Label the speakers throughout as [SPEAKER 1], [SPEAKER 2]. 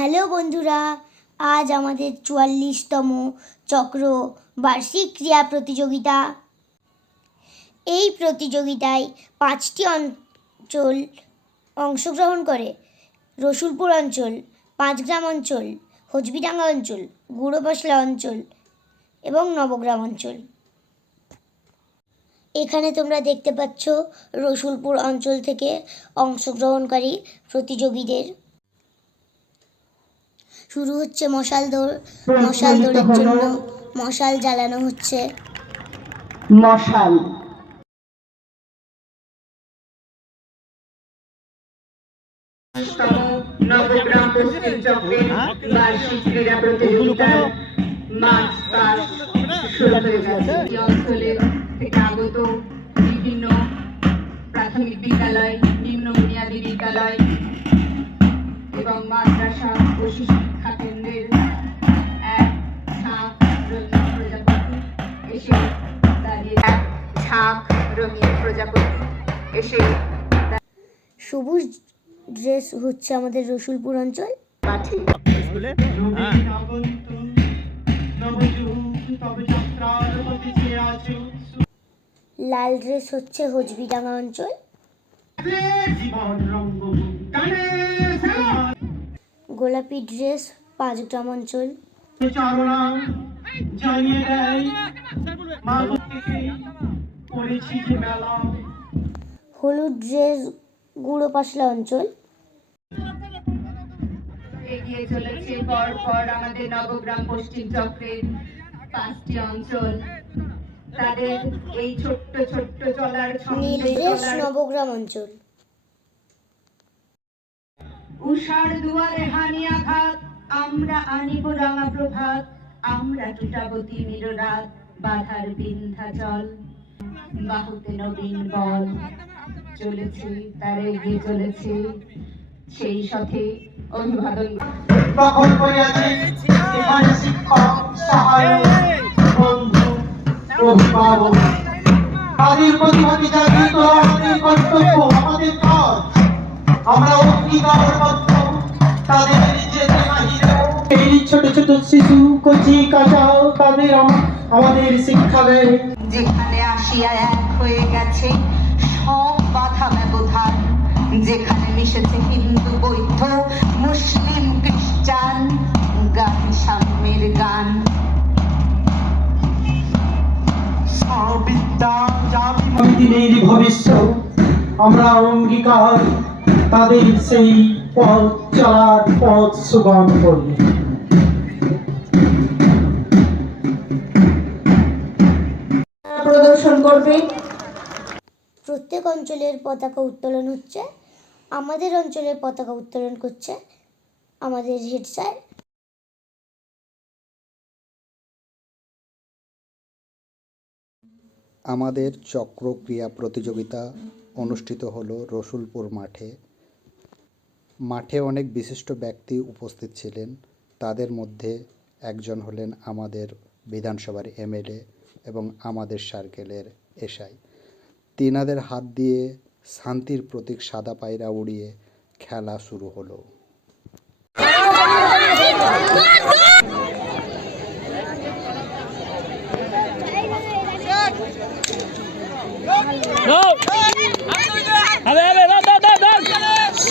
[SPEAKER 1] Hello বন্ধুরা, আজ আমাদের চুয়াল্লিশতম চক্র বার্ষিক ক্রীড়া প্রতিযোগিতা। এই প্রতিযোগিতায় পাঁচটি অঞ্চল অংশগ্রহণ করে। রসুলপুর অঞ্চল, পাঁচগ্রাম অঞ্চল, হজবিডাঙ্গা অঞ্চল, গুঁড়োপশলা অঞ্চল এবং নবগ্রাম অঞ্চল। এখানে তোমরা দেখতে পাচ্ছ রসুলপুর অঞ্চল থেকে অংশগ্রহণকারী প্রতিযোগীদের। শুরু হচ্ছে মশাল দৌড় মশাল দৌড়ের জন্য মশাল জ্বালানো হচ্ছে।
[SPEAKER 2] মশাল। নবগ্রাম পশ্চিম চক্রের বার্ষিক ক্রীড়া প্রতিযোগিতার মার্চ পাস শুরু হয়ে গেছে এই অঞ্চলের থেকে আগত বিভিন্ন প্রাথমিক বিদ্যালয় নিম্ন বুনিয়াদী বিদ্যালয় এবং মাদ্রাসা ও শিক্ষা কেন্দ্রের এক ঝাঁক রঙিন প্রজাপতি এসে দাঁড়িয়ে এক ঝাঁক রঙিন প্রজাপতি এসে
[SPEAKER 1] সবুজ ড্রেস হচ্ছে আমাদের রসুলপুর অঞ্চল।
[SPEAKER 3] স্কুলে?
[SPEAKER 4] নবীন আগন্তুক নবযুগ তব যাত্রার পথে যে আছো
[SPEAKER 1] লাল ড্রেস হচ্ছে হজবিডাঙ্গা অঞ্চল।
[SPEAKER 4] জীবন
[SPEAKER 1] গোলাপি ড্রেস পাঁচ গ্রাম অঞ্চল।
[SPEAKER 4] চারণা জানিয়ে দেয় করেছি যে মেলা।
[SPEAKER 1] হলুদ ড্রেস গুঁড়ো পাশলা অঞ্চল।
[SPEAKER 2] এগিয়ে চলেছে পর পর আমাদের নবগ্রাম পশ্চিম চক্রের পাঁচটি অঞ্চল। তাদের এই ছোট্ট ছোট্ট চলার
[SPEAKER 1] নীল ড্রেস নবগ্রাম অঞ্চল।
[SPEAKER 2] উষার দুয়ারে হানি আঘাত, আমরা আনিব রাঙা প্রভাত, আমরা টুটাবতী মিররাত বাধার বিন্ধ্যাচল। বাহুতে নবীন বল, চলেছে, তার এগিয়ে চলেছে, সেই সাথে অভিবাদন।
[SPEAKER 4] তখন করিয়াছে এখানে শিক্ষক, সহায়ক, বন্ধু, অভিভাবক তাদের প্রতিভাতি জাগৃত আমাদের কর্তব্য, আমাদের কাজ। আমরা অঙ্গীকারবদ্ধ তাদের যেতে নাহিল এই ছোট ছোট শিশু কচি কাঁচাও তাদের আমাদের শিক্ষা দেয়।
[SPEAKER 2] যেখানে আসিয়া এক হয়ে গেছে সব বাধা ব্যবধান। যেখানে মিশেছে হিন্দু বৌদ্ধ মুসলিম খ্রিস্টান গান সাম্যের গান।
[SPEAKER 4] দিনের ভবিষ্যৎ আমরা অঙ্গীকার তাদের সেই পথ চলার পথ সুগম করি
[SPEAKER 2] প্রদর্শন করবে।
[SPEAKER 1] প্রত্যেক অঞ্চলের পতাকা উত্তোলন হচ্ছে। আমাদের অঞ্চলের পতাকা উত্তোলন করছে আমাদের হেড স্যার।
[SPEAKER 5] আমাদের চক্রক্রিয়া প্রতিযোগিতা অনুষ্ঠিত হলো রসুলপুর মাঠে। মাঠে অনেক বিশিষ্ট ব্যক্তি উপস্থিত ছিলেন। তাদের মধ্যে একজন হলেন আমাদের বিধানসভার এমএলএ এবং আমাদের সার্কেলের এসআই। তিনাদের হাত দিয়ে শান্তির প্রতীক সাদা পায়রা উড়িয়ে খেলা শুরু হলো।
[SPEAKER 3] আরে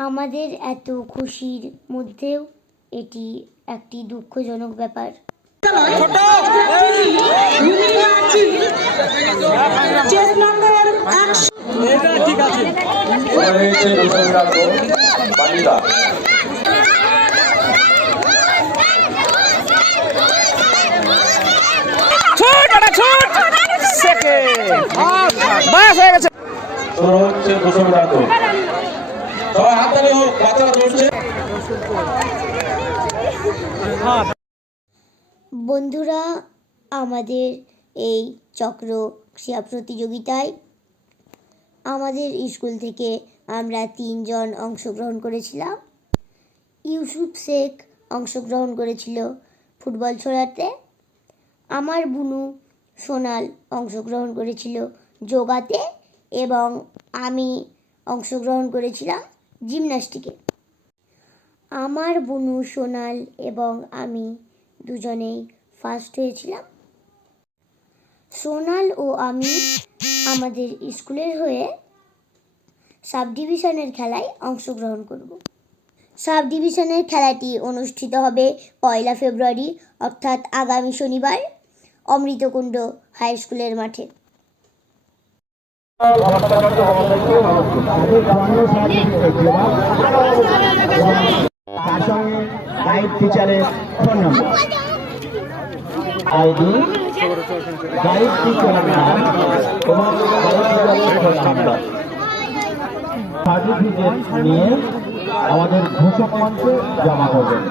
[SPEAKER 6] আমাদের
[SPEAKER 1] এত খুশির মধ্যেও এটি একটি দুঃখজনক ব্যাপার
[SPEAKER 3] ছুট ছুট সেকেন্ড হয়ে
[SPEAKER 6] তোর হচ্ছে ঘোষণ রাখো সবাই হাত হোক, বাচ্চারা দৌড়ছে।
[SPEAKER 1] বন্ধুরা, আমাদের এই চক্র ক্রিয়া প্রতিযোগিতায় আমাদের স্কুল থেকে আমরা তিনজন অংশগ্রহণ করেছিলাম। ইউসুফ শেখ অংশগ্রহণ করেছিল ফুটবল ছোড়াতে। আমার বুনু সোনাল অংশগ্রহণ করেছিল যোগাতে এবং আমি অংশগ্রহণ করেছিলাম জিমন্যাস্টিকে আমার বুনু, সোনাল এবং আমি দুজনেই ফার্স্ট হয়েছিলাম। সোনাল ও আমি আমাদের স্কুলের হয়ে সাব ডিভিশনের খেলায় অংশগ্রহণ করব। সাব ডিভিশনের খেলাটি অনুষ্ঠিত হবে পয়লা ফেব্রুয়ারি, অর্থাৎ আগামী শনিবার অমৃতকুণ্ড হাই স্কুলের মাঠে।
[SPEAKER 7] তার সঙ্গে গাইড টিচারের ফোন নম্বর আইডি গাইড টিচারের নাম ফোন সার্টিফিকেট নিয়ে আমাদের ঘোষক মঞ্চে জমা করবেন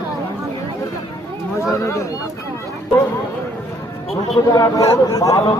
[SPEAKER 7] বালক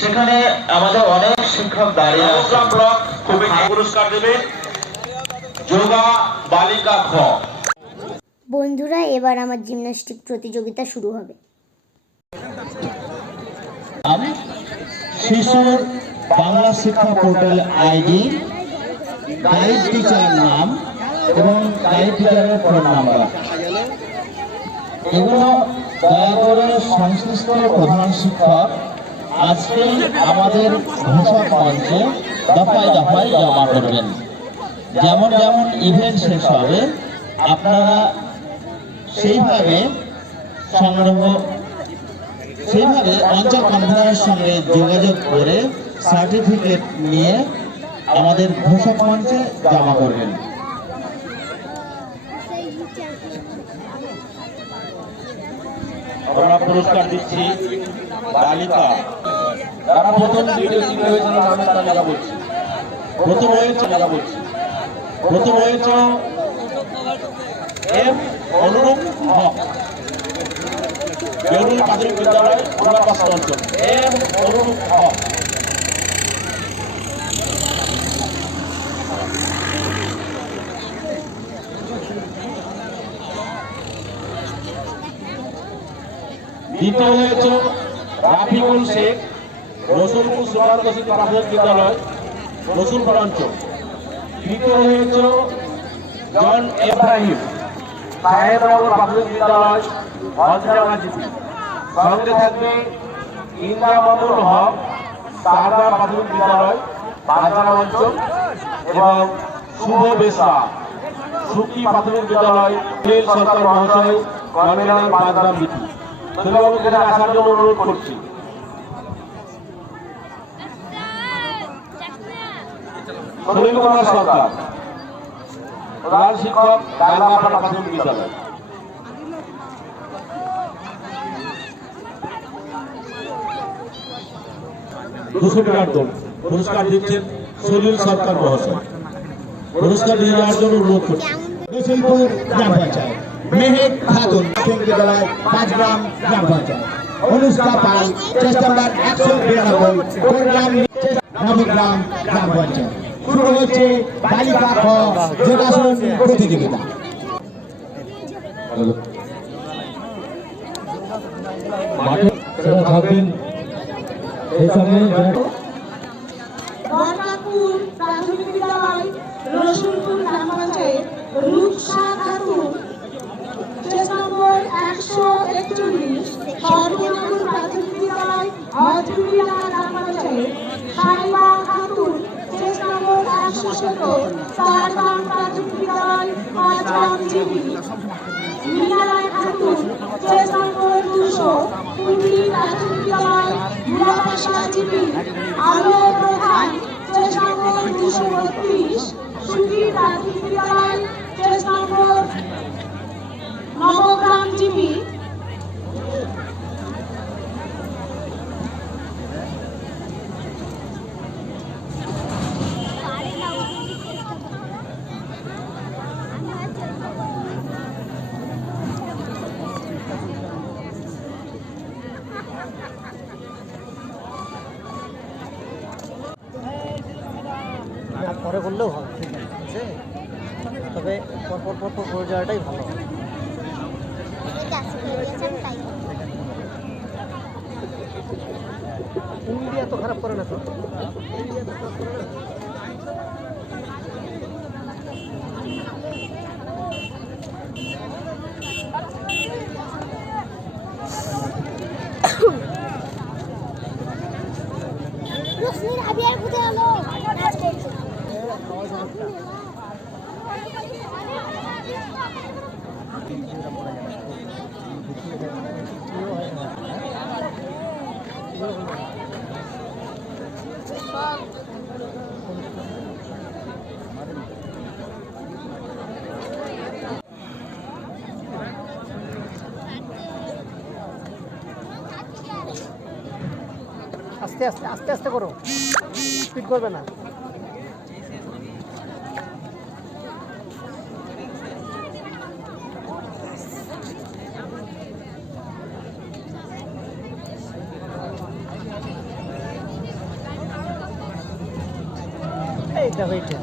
[SPEAKER 7] সেখানে আমাদের অনেক শিক্ষক দাঁড়িয়ে
[SPEAKER 6] ব্লক কমিটি পুরস্কার দেবে যোগা বালিকা খ।
[SPEAKER 1] বন্ধুরা এবার আমার জিমন্যাস্টিক প্রতিযোগিতা শুরু হবে।
[SPEAKER 7] শিশুর বাংলা শিক্ষা পোর্টাল আইডি, গাইড টিচার নাম এবং গাইড টিচারের ফোন নাম্বার। এগুলো দয়া করে সংশ্লিষ্ট প্রধান শিক্ষক আজকে আমাদের ঘোষক মঞ্চে দফায় দফায় জমা করবেন। যেমন যেমন ইভেন্ট শেষ হবে, আপনারা সেইভাবে সংগ্রহ সেইভাবে অঞ্চল কনভেনারের সঙ্গে যোগাযোগ করে সার্টিফিকেট নিয়ে আমাদের ঘোষক মঞ্চে জমা করবেন। আমরা পুরস্কার দিচ্ছি বালিকা। যারা প্রথম দ্বিতীয় তালিকা বলছি। প্রথম হয়েছে তালিকা বলছি। প্রথম হয়েছে এম অনুরূপ হক। বেউরুল প্রাথমিক বিদ্যালয় পুনর্বাস অঞ্চল এম হক দ্বিতীয় হয়েছে রাফিকুল শেখ, রসুলপুর সুকান্ত প্রাথমিক বিদ্যালয় রসুলপুর অঞ্চল তৃতীয় হয়েছে জন এব্রাহিম, সাহেবনগর প্রাথমিক বিদ্যালয় জিপি সঙ্গে থাকবে ইন্দা মামুল হক, সারদা প্রাথমিক বিদ্যালয় বাজারা অঞ্চল এবং শুভ বেসা সুকি প্রাথমিক বিদ্যালয় সরকার মহাশয় বাজরাম জিপি সেগুলো এখানে আসার জন্য অনুরোধ করছি। সুনীল কুমার সরকার প্রধান শিক্ষক বিদ্যালয়। দুশো টাকার দল। পুরস্কার দিচ্ছেন সলিল সরকার মহাশয়। পুরস্কার নিয়ে যাওয়ার জন্য অনুরোধ করছি। রসুলপুর গ্রাম পঞ্চায়েত। মেহেক খাতুন। বিদ্যালয় পাঁচ গ্রাম গ্রাম পঞ্চায়েত। অনুষ্কা পাল চেষ্টা নাম্বার একশো বিরানব্বই কোরগ্রাম নবগ্রাম গ্রাম পঞ্চায়েত। শুরু হচ্ছে বালিকা খ যোগাসন প্রতিযোগিতা। মাঠে থাকবেন সামনে
[SPEAKER 8] বরকাপুর প্রাথমিক বিদ্যালয় খাতুন কেস নম্বর একশো একচল্লিশ সর্বপুর প্রাথমিক বিদ্যালয় অধুলিয়া গ্রাম পঞ্চায়েত নম্বর দুশো কুড়ি প্রাথমিক বিদ্যালয় মুলাবাসা জিবি আলো প্রধান নম্বর দুশো
[SPEAKER 9] পরে করলেও হবে ঠিক আছে? তবে পরপর পরপর পর পর করে যাওয়াটাই ভালো ইন্ডিয়া তো খারাপ করে না তো? ইন্ডিয়া তো খারাপ করে না। আস্তে আস্তে আস্তে আস্তে করো। স্পিড করবে না। এইটা এইটা।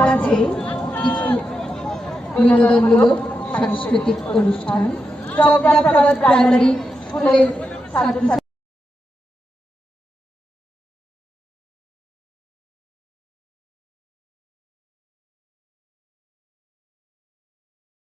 [SPEAKER 2] মাঝে কিছু বিনোদনমূলক সাংস্কৃতিক অনুষ্ঠান প্রাইমারি স্কুলের ছাত্রছাত্রী